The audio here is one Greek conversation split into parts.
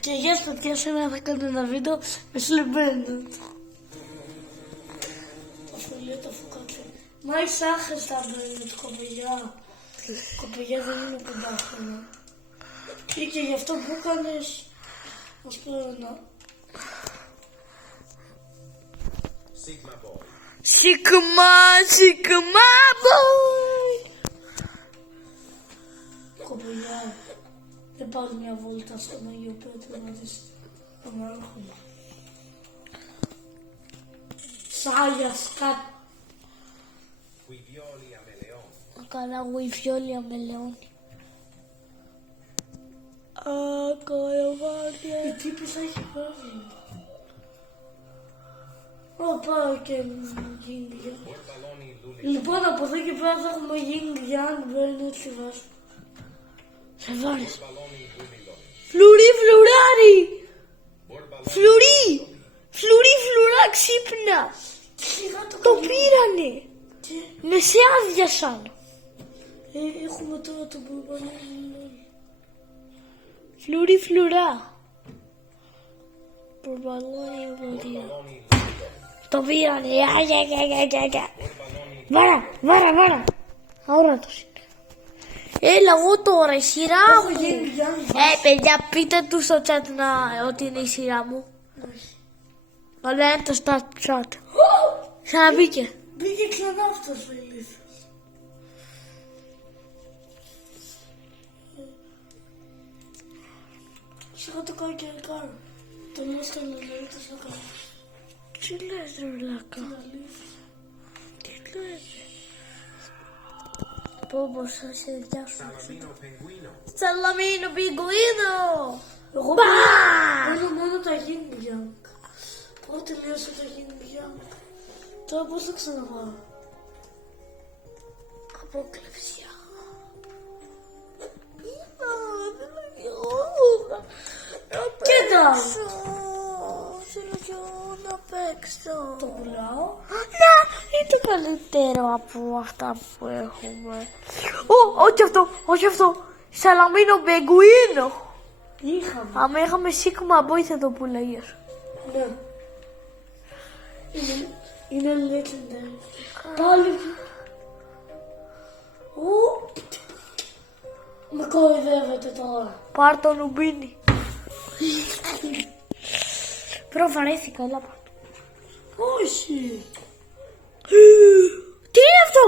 Και γεια σας παιδιά, σήμερα θα κάνω ένα βίντεο με Slipbandit. Αφού το φουκάτσο. Μα είσαι άχρηστα Bandit, κοπηγιά. Κοπηγιά δεν είναι 5 χρόνια. Και γι' αυτό που έκανες, ας πω να... Sigma Boy! Κοπηγιά. Δεν πάω μια βόλτα στον Αγίο Πέτρο να δεις τον έρχομαι. Σάγια σκάτ. Καλά γουιβιόλι αμελαιώνει. Ακολοβάτια. Η τύπησα έχει πρόβλημα. Πάω και Ying Yang. Λοιπόν από εδώ και πέρα θα έχουμε Ying Yang, δεν έτσι βάζω. Σε βάρες. Φλουρί, φλουράρι. Φλουρί. Φλουρί, φλουρά, ξύπνα. Το πήρανε. Με σε άδειασαν. Έχουμε τώρα τον Μπορμπαλόνι. Φλουρί, φλουρά. Μπορμπαλόνι. Το πήρανε. Βάρα. Αόρατος. Έλα εγώ τώρα, η σειρά μου. Παιδιά, πείτε του στο chat ότι είναι η σειρά μου. Αλλά είναι το στο chat. Ξαναμπήκε. Μπήκε ξανά αυτός ο ηλίθιος. Σιγά το κάνω και κάνω. Το μόσκα να λέει το στο κάνω. Τι λες ρε λάκα. Τι λες. Πω θα σε διάσω. Σαλαμίνο πιγκουίνο. Εγώ παίρνω μόνο τα Ying Yang. Πότε τελείωσε το Ying Yang. Τώρα πώς θα ξαναβάω. Απόκλεψια. Κοίτα. Θέλω κι εγώ να παίξω. Το πουλάω. Να, είναι το καλύτερο από αυτά που έχουμε. Όχι αυτό. Σαλαμίνο πιγκουίνο. Είχαμε. Αν είχαμε Sigma Boy θα το πουλάγες. Ναι. Είναι legendary. Πάλι. Με κοροϊδεύετε τώρα. Πάρ' το νουμπίνι. Προβαρέθηκα, έλα πάρ' το. Όχι. Τι είναι αυτό.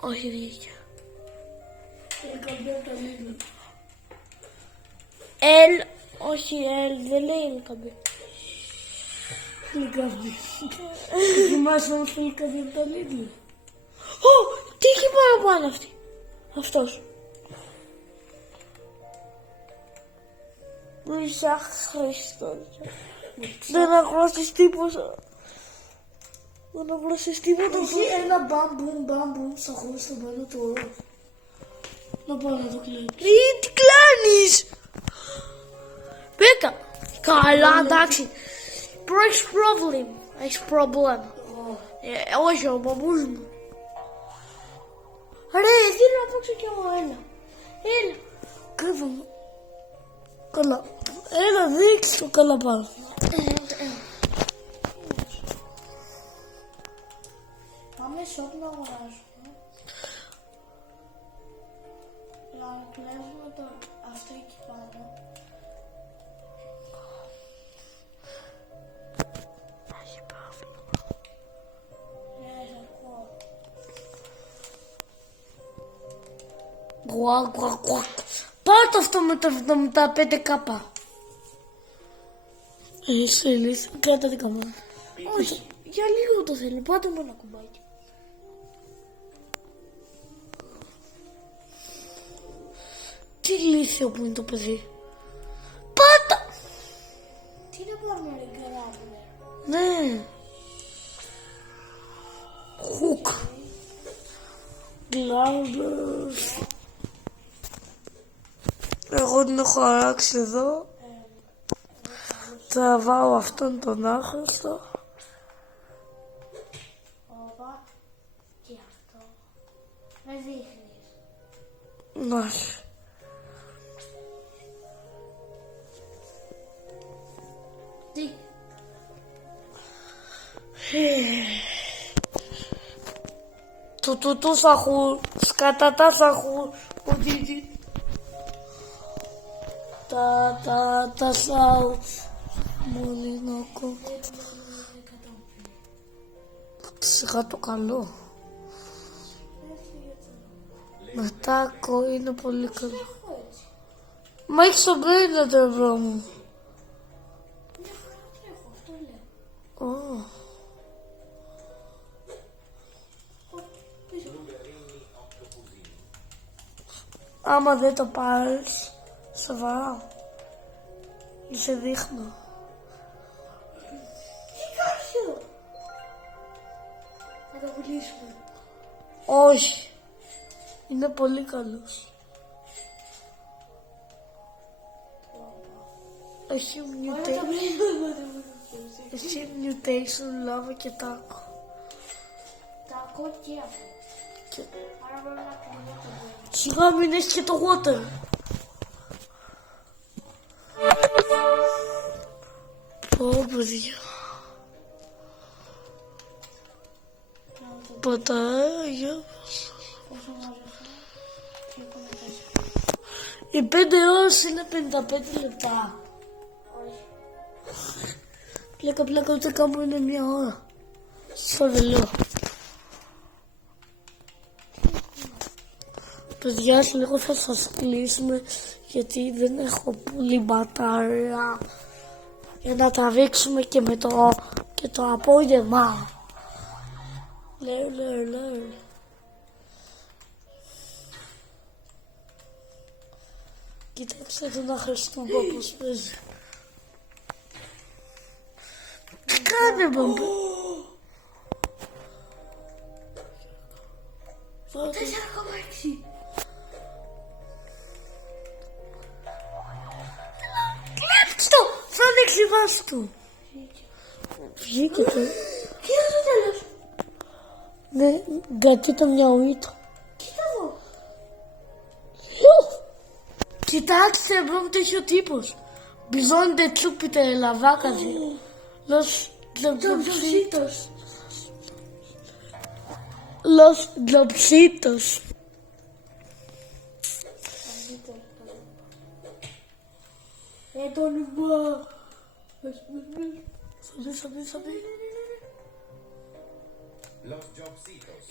Όχι βγήκε. Είναι καμπή από τα λίγα. Όχι, δεν λέει είναι καμπή. Είναι καμπή. Θυμάσαι όμως θέλει καμπή από τα λίγα. Τι έχει παραπάνω αυτή. Αυτός. Είσαι άχρηστος. Δεν αγνώσεις τίποτα. Δεν αγνώσεις τίποτα. Έχει ένα μπαμπούμ στα χωρίς το πάνω του όρου. Να πάω να το κλείνω. Τι κλάνεις. Μπήκα. Καλά, εντάξει. Έχεις πρόβλημα. Όχι, ο μπαμπούς μου. Ρε, θέλω να παίξω κι εγώ, έλα. Κρύβομαι. Καλά. Έλα, δείξε το καλά πάνω. Πάμε σοκ να αγοράσουμε. Να κλέβουμε το αυτό εκεί πάνω. Έχει πρόβλημα. Ναι, σε ακούω. Πάρ' το αυτό με τα 5 κάπα. Είσαι ηλίθιο, κράτα δικά μου. Όχι, για λίγο το θέλω, πάτε με ένα κουμπάκι. Τι ηλίθιο που είναι το παιδί. Πάτα! Τι να πάμε ρε γκαράβουνε. Ναι. Χουκ. Γκλάμπες. Εγώ την έχω αράξει εδώ. Τραβάω αυτόν τον άχρηστο. Όπα. Και αυτό. Με δείχνεις. Όχι. Του θα έχουν, σκατατά θα έχουν, τα σάου, μολύνο κόκκο. Σιγά το καλό. Μετάκο είναι πολύ καλό. Μα έχεις το μπρέινο το ευρώ μου. Άμα δεν το πάρεις, σοβαρά, σε δείχνω. Τι κάνεις? Θα το πουλήσουμε. Όχι. Είναι πολύ καλός. Έχει mutation, λάβα και τάκο. Τάκο και αυτό. Άρα πρέπει να κάνουμε το water. Σιγά μην έχεις και το water. Πω παιδιά. Πατάγια. Οι 5 ώρες είναι 55 λεπτά. Πλάκα ούτε κάπου είναι 1 ώρα. Στο βελό. Παιδιά, σε λίγο θα σας κλείσουμε γιατί δεν έχω πολύ μπαταρία για να τραβήξουμε και με το απόγευμα. Λέω. Κοίταξε τον Χριστούμπα πως παίζει. Τι κάνε μπαμπά? 4,6. Κλέψτε το! Θα ανοίξει βάση του. Βγήκε το. Τι είναι το τέλος? Ναι, γιατί το μυαουί του. Κοίτα εδώ. Κοιτάξτε μπρο μου το έχει ο τύπος. Μπιζόντε τσούπιτε λαβάκαζε. Los Globcitos. Το όνομα. Σαβεί. Los Jobcitos.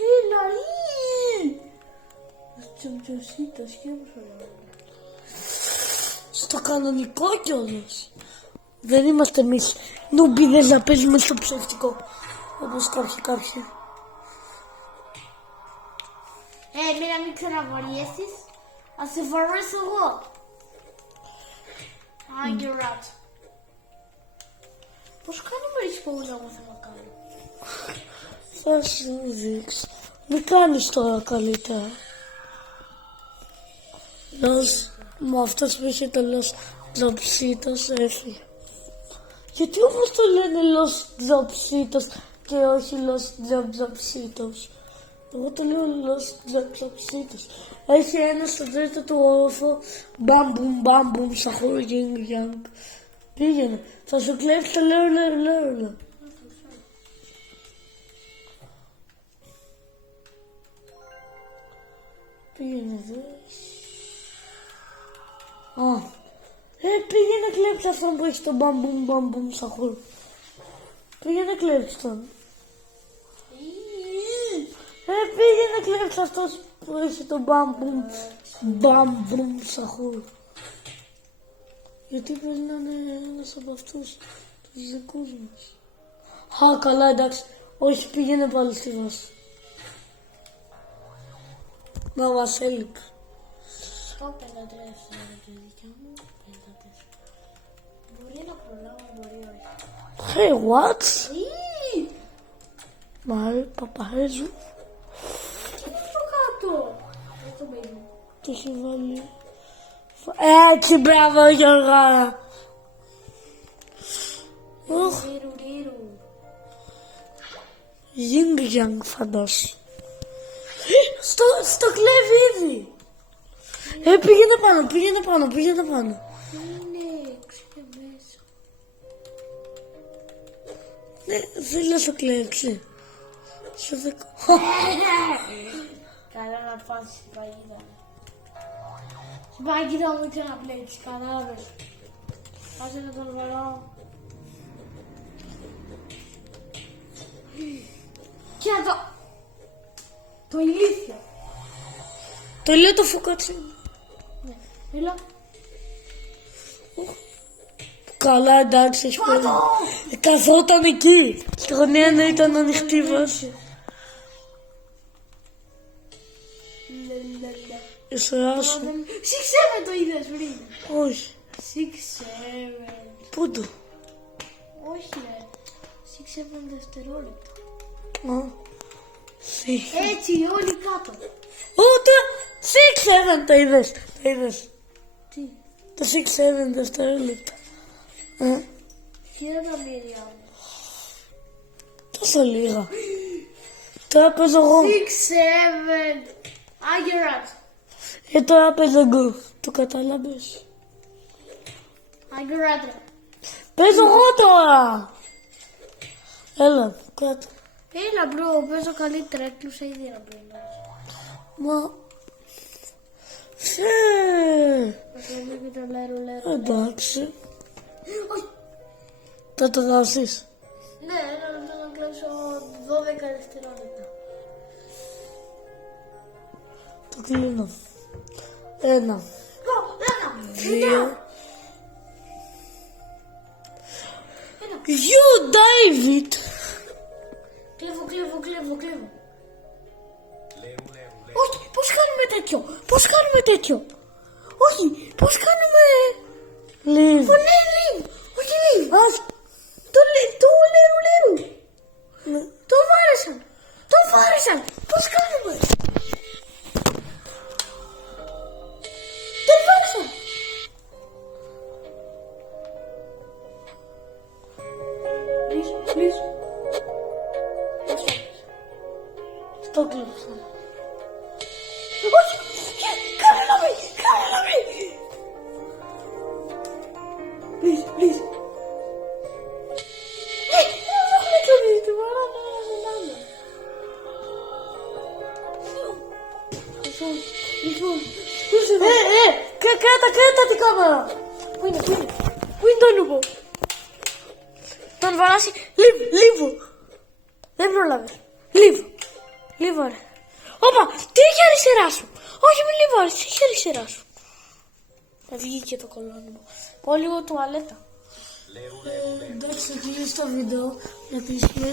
Los Jobcitos, και όμως στο κανονικό κιόλας. Δεν είμαστε εμείς νουμπίδες να παίζουμε στο ψεύτικο όπως κάποιοι. Εμένα μην ξαναβαριέσεις. Ας σε βαρέσω εγώ. Άγιο ρατ. Πώς κάνουμε respawn άμα θα να κάνω? Θα σου δείξω. Μην κάνεις τώρα καλύτερα. Μα αυτός που είχε το Los Globcitos έφυγε. Γιατί όμως το λένε Los Globcitos και όχι Los Globcitos? Εγώ το λέω Los Globcitos. Έχει ένα στο τρίτο του όροφο. Μπαμπουμ σαχούρ γιγκ. Πήγαινε. Θα σου κλέψει το λέω. Πήγαινε εδώ. Πήγαινε κλέψει αυτόν που έχει το μπαμπουμ σαχούρ. Πήγαινε κλέψει τον. Πήγαινε κλέψει αυτός που έχει το μπαμπουμ σαχούρ. Γιατί πρέπει να είναι ένας από αυτούς τους δικούς μας. Καλά, εντάξει. Όχι, πήγαινε πάλι στη βάση. Να μας έλειπε. Στο 53 είναι και δικιά μου. 54. Μπορεί να προλάβω, μπορεί όχι. Hey, what? Μάρι, παπαρέζου. Τι στο κάτω? Τι έχει βάλει? Έτσι, μπράβο Γιώργα. Γιγκ φαντάσου. Στο κλέβει ήδη. Πήγαινε πάνω. Είναι έξω και μέσα. Ναι, δεν να το κλέψει. Σου δικό. Καλά να φάσεις την παγίδα. Στην παγίδα μου ήθελα να πλέξεις, κατάλαβες. Άσε να τον βρω. Και να το... Το ηλίθιο. Το λέω το φουκατσίνο. Ναι, έλα. Καλά, εντάξει, έχει πολύ. Καθόταν εκεί. Στη γωνία να ήταν ανοιχτή βάση. Ισοράσου. 6-7 το είδες πριν. Όχι. 6-7. Πού το. Όχι ρε. 6-7 δευτερόλεπτα. Α. Έτσι όλοι κάτω. Ούτε 6-7 το είδες. Το είδες. Τι. Το 6-7 δευτερόλεπτα. Κοίτα τα μύρια μου. Τόσο λίγα. Τώρα παίζω εγώ. 6-7. Άγγερας. Τώρα παίζω εγώ. Το κατάλαβες. Άγγερας. Παίζω εγώ τώρα. Έλα, κάτω. Έλα μπρο, παίζω καλύτερα. Έκλουσα ήδη ένα πριν. Μα... Θα κλέβει και το λέρο. Εντάξει. Όχι. Θα το δώσεις. Ναι, ένα λεπτό να κλέψω 12 δευτερόλεπτα. Το κλείνω. 1, 2. You, David. Κλέβω. Leru, leru, leru. Όχι, πώς κάνουμε τέτοιο. Όχι, πώς κάνουμε... Leave. Ναι, Λιβ. Όχι Λιβ. Όχι. Το Λέρου. Ναι. Τον βάρεσαν. Πώς κάνουμε. Τον βάρεσαν. Please. Το κλείσα. Όχι. Κάνε. Please. Κράτα την κάμερα. Πού είναι το λουκό. Τον βαράσει. Λίβο. Δεν πρόλαβες. Λίβο ρε. Όπα, τι έχει αριστερά σου. Όχι με λίβο, τι έχει αριστερά σου. Θα βγει και το κολόνι μου. Πάω λίγο τουαλέτα. Leru, leru, leru. Εντάξει, θα κλείσει το βίντεο. Να κλείσουμε.